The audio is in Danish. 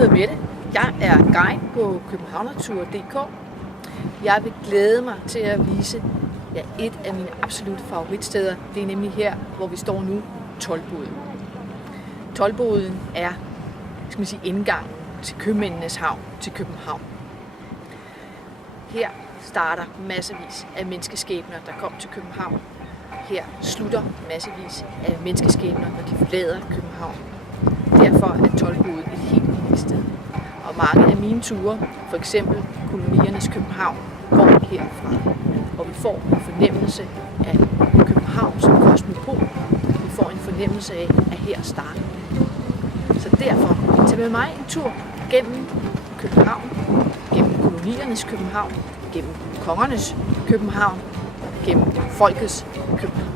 hedder Mette. Jeg er guide på københavnertur.dk. Jeg vil glæde mig til at vise et af mine absolutte favoritsteder. Det er nemlig her, hvor vi står nu, Toldboden. Toldboden er indgangen til købmændenes havn, til København. Her starter massevis af menneskeskæbner, der kom til København. Her slutter massevis af menneskeskæbner, når de forlader København. Derfor er Toldboden et helt unikt sted. Og mange af mine ture, for eksempel koloniernes København, går herfra. Og vi får en fornemmelse af København som kosmopol. Vi får en fornemmelse af, at her starter det. Så derfor, tag med mig en tur gennem København, gennem koloniernes København, gennem kongernes København, gennem folkets København.